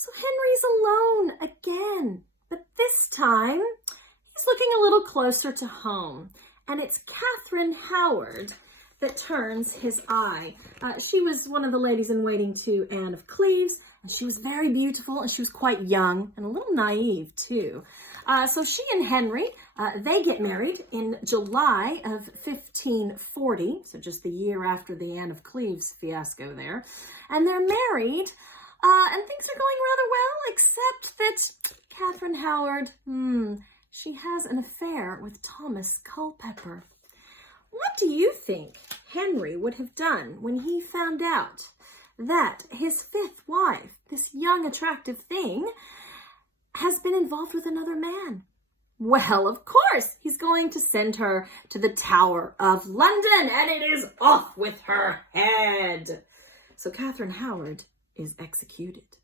So Henry's alone again, but this time he's looking a little closer to home, and it's Catherine Howard that turns his eye. She was one of the ladies in waiting to Anne of Cleves, and she was very beautiful, and she was quite young and a little naive too. So she and Henry, they get married in July of 1540, so just the year after the Anne of Cleves fiasco there, and they're married. And things are going rather well, except that Catherine Howard, she has an affair with Thomas Culpeper. What do you think Henry would have done when he found out that his fifth wife, this young, attractive thing, has been involved with another man? Well, of course, he's going to send her to the Tower of London, and it is off with her head. So Catherine Howard is executed.